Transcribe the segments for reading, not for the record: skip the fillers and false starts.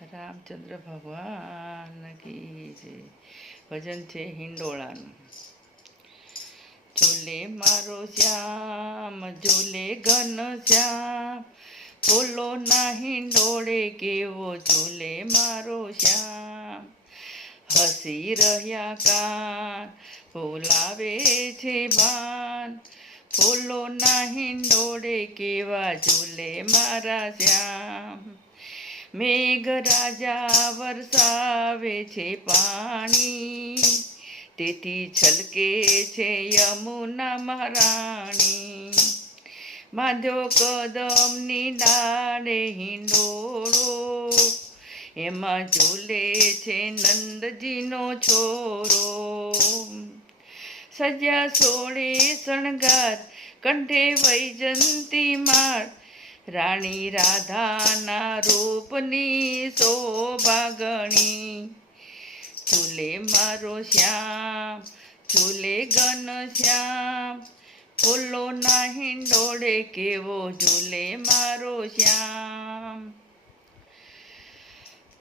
રામચંદ્ર ભગવાન કી જય. ભજન છે હિંડોળાનું. ઝૂલે મારો શ્યામ ઝૂલે ઘન શ્યામ, ફૂલો ના હિંડોળે કેવો ઝૂલે મારો શ્યામ. હસી રહ્યા કાન બોલાવે છે ભાન, ફૂલો ના હિંડોળે કેવા ઝૂલે મારા શ્યામ. મેઘરાજા વરસાવે છે પાણી, તેથી છલકે છે યમુના મહારાણી. બાંધ્યો કદમની ડાળે હિંડોળો, એમાં ઝૂલે છે નંદજીનો છોરો. સજ્યા સોળે શણગાર કંઠે વૈજંતી માળ, રાણી રાધાના રૂપની શોભા ગણી. ઝૂલે મારો શ્યામ ઝૂલે ઘન શ્યામ, ફૂલોના હિંડોળે કેવો ઝૂલે મારો શ્યામ.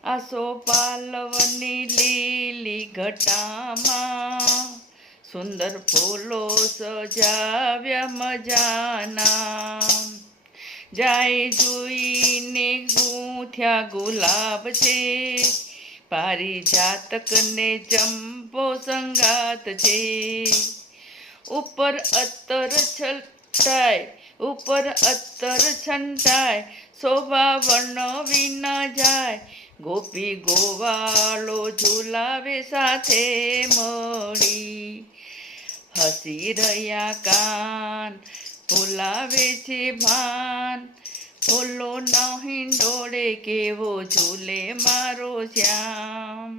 આસો પાલવની લીલી ઘટામાં, સુંદર ફૂલો સજાવ્યા મજાના. જાય જોઈને ગૂંથ્યા ગુલાબ છે, પારિજાતકને ચંપો સંગાત છે. ઉપર અત્તર છંટાય શોભા વર્ણવી ન જાય, ગોપી ગોવાળો ઝુલાવે સાથે મળી. હસી રહ્યા કાન બોલાવે છે ભાન, ફૂલો ના હિંડોળે કેવો ઝૂલે મારો શ્યામ.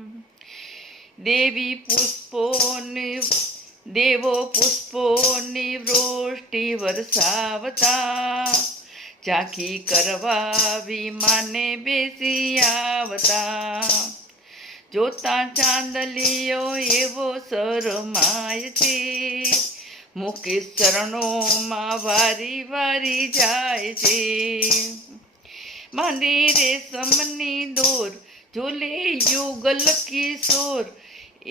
દેવો પુષ્પોની વૃષ્ટિ વરસાવતા, ઝાંખી કરવા વિમાને બેસી આવતા. જોતા ચાંદલિયો એવો શરમાય છે, મુકેશ ચરણોમાં વારી વારી જાય છે. બાંધી રેશમની દોર ઝૂલે યુગલ કિશોર,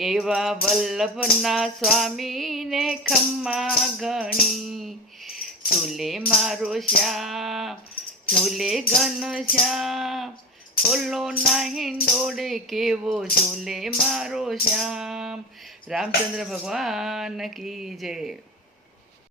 એવા વલ્લભના સ્વામીને ખમ્મા ગણી. ઝૂલે મારો શ્યામ ઝૂલે ઘન શ્યામ, ફૂલોના હિંડોળે કેવો ઝૂલે મારો શ્યામ. રામચંદ્ર ભગવાન કી જય.